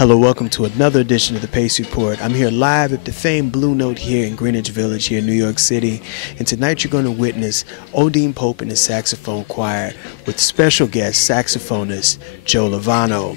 Hello, welcome to another edition of the Pace Report. I'm here live at the famed Blue Note here in Greenwich Village here in New York City. And tonight you're going to witness Odean Pope and his Saxophone Choir with special guest saxophonist Joe Lovano.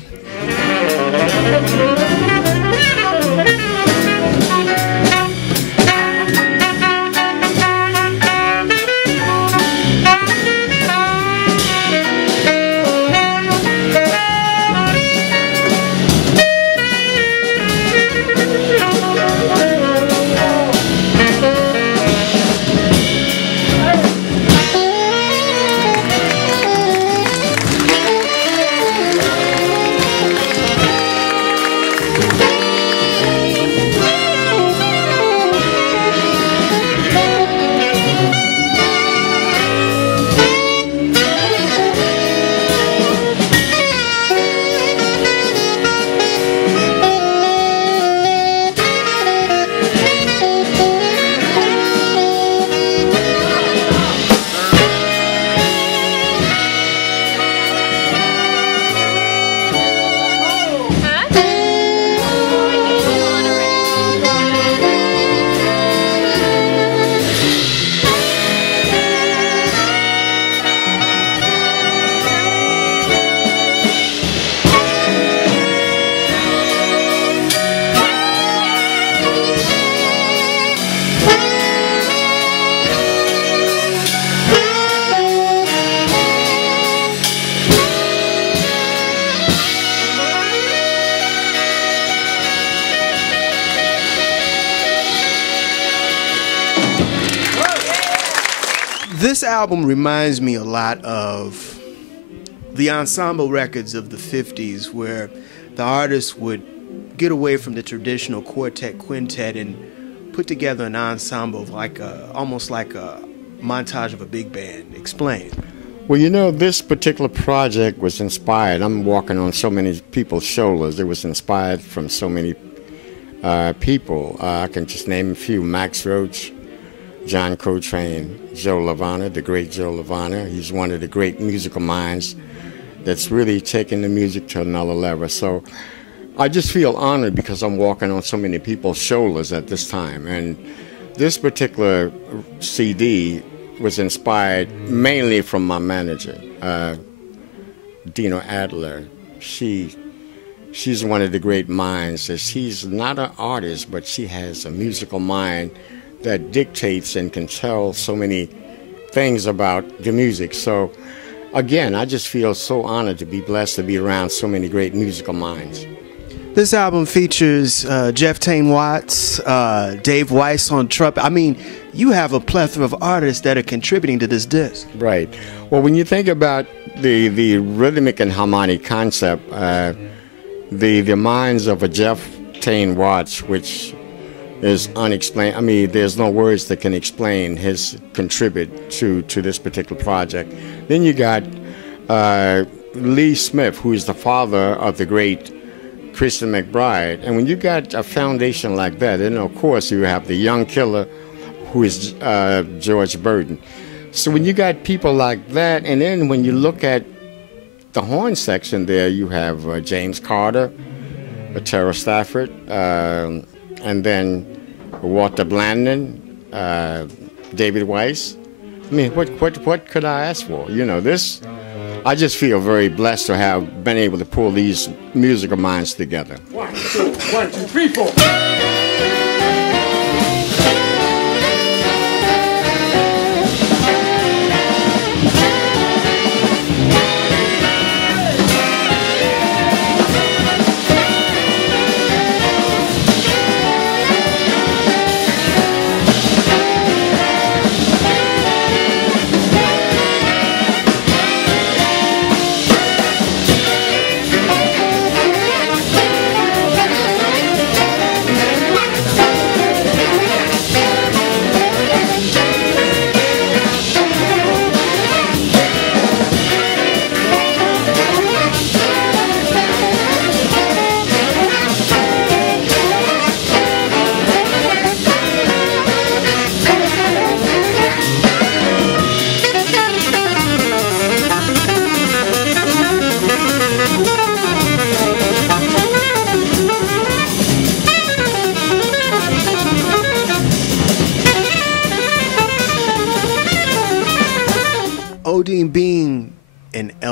This album reminds me a lot of the ensemble records of the 50s, where the artists would get away from the traditional quartet, quintet, and put together an ensemble like almost like a montage of a big band. Explain. Well, you know, this particular project was inspired. I'm walking on so many people's shoulders. It was inspired from so many people. I can just name a few: Max Roach, John Coltrane, Joe Lovano, the great Joe Lovano. He's one of the great musical minds that's really taken the music to another level. So I just feel honored because I'm walking on so many people's shoulders at this time. And this particular CD was inspired mainly from my manager, Dino Adler. She's one of the great minds. She's not an artist, but she has a musical mind that dictates and can tell so many things about the music. So again, I just feel so honored to be blessed to be around so many great musical minds. This album features Jeff Tane Watts, Dave Weiss on trumpet. I mean, you have a plethora of artists that are contributing to this disc. Right. Well, when you think about the rhythmic and harmonic concept, the minds of a Jeff Tane Watts, which is unexplained. I mean, there's no words that can explain his contribute to this particular project. Then you got Lee Smith, who is the father of the great Christian McBride. And when you got a foundation like that, then of course you have the young killer, who is George Burton. So when you got people like that, and then when you look at the horn section there, you have James Carter, Terrell Stafford, and then Walter Blandon, David Weiss. I mean, what could I ask for? You know, this, I just feel very blessed to have been able to pull these musical minds together. 1, 2, 1, 2, 3, 4.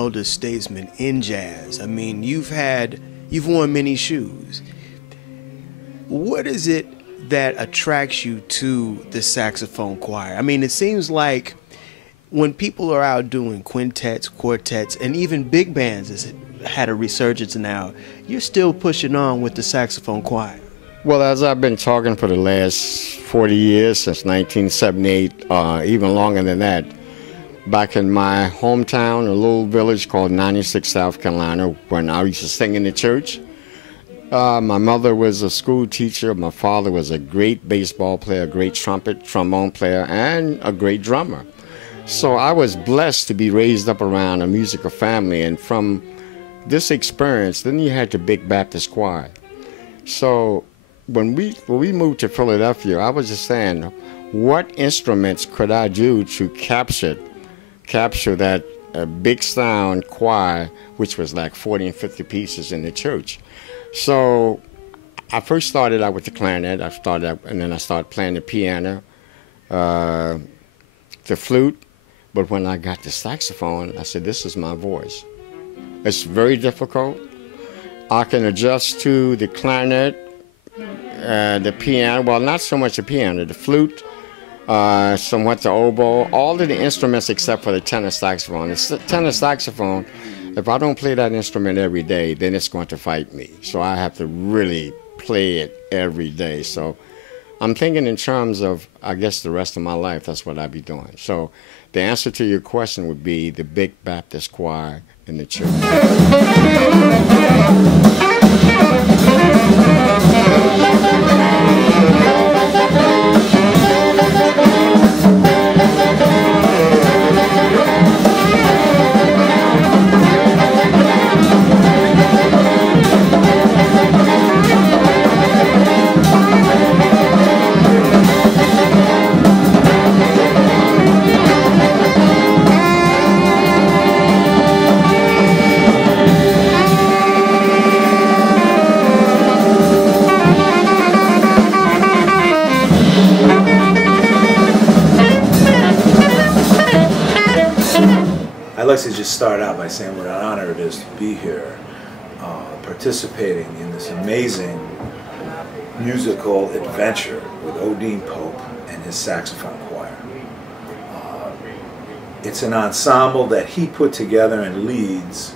elder statesman in jazz. I mean, you've worn many shoes. What is it that attracts you to the saxophone choir? I mean, it seems like when people are out doing quintets, quartets, and even big bands has had a resurgence now, you're still pushing on with the saxophone choir. Well, as I've been talking for the last 40 years, since 1978, even longer than that, back in my hometown, a little village called 96, South Carolina, when I used to sing in the church. My mother was a school teacher. My father was a great baseball player, a great trombone player, and a great drummer. So I was blessed to be raised up around a musical family, and from this experience, then you had the Big Baptist Choir. So when we moved to Philadelphia, I was just saying, what instruments could I do to capture that big sound choir, which was like 40 and 50 pieces in the church. So I first started out with the clarinet. And then I started playing the piano, the flute. But when I got the saxophone, I said, this is my voice. It's very difficult. I can adjust to the clarinet, the piano, well, not so much the piano, the flute, somewhat the oboe, all of the instruments except for the tenor saxophone. The tenor saxophone, if I don't play that instrument every day, then it's going to fight me. So I have to really play it every day. So I'm thinking in terms of, I guess, the rest of my life, that's what I'd be doing. So the answer to your question would be the Big Baptist Choir in the church. I'd like to just start out by saying what an honor it is to be here, participating in this amazing musical adventure with Odean Pope and his saxophone choir. It's an ensemble that he put together and leads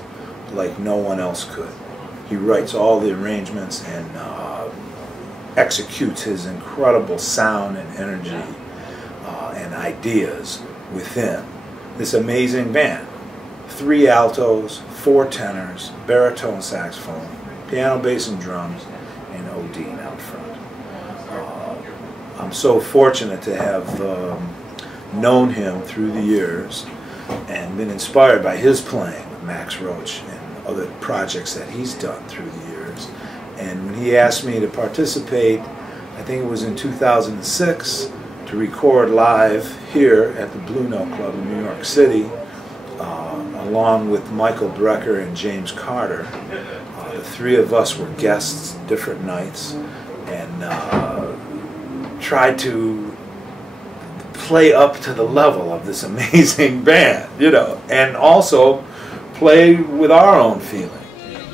like no one else could. He writes all the arrangements and executes his incredible sound and energy and ideas within this amazing band. 3 altos, 4 tenors, baritone saxophone, piano, bass, and drums, and Odean out front. I'm so fortunate to have known him through the years and been inspired by his playing with Max Roach and other projects that he's done through the years. And when he asked me to participate, I think it was in 2006, to record live here at the Blue Note Club in New York City, along with Michael Brecker and James Carter. The 3 of us were guests different nights and tried to play up to the level of this amazing band, you know, and also play with our own feeling.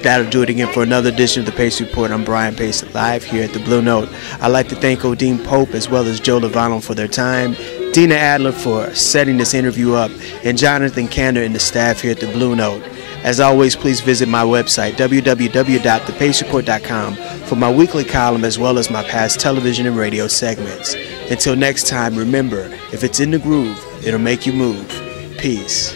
That'll do it again for another edition of the Pace Report. I'm Brian Pace, live here at the Blue Note. I'd like to thank Odean Pope as well as Joe Lovano for their time, Dina Adler for setting this interview up, and Jonathan Kander and the staff here at the Blue Note. As always, please visit my website, www.thepacereport.com, for my weekly column as well as my past television and radio segments. Until next time, remember, if it's in the groove, it'll make you move. Peace.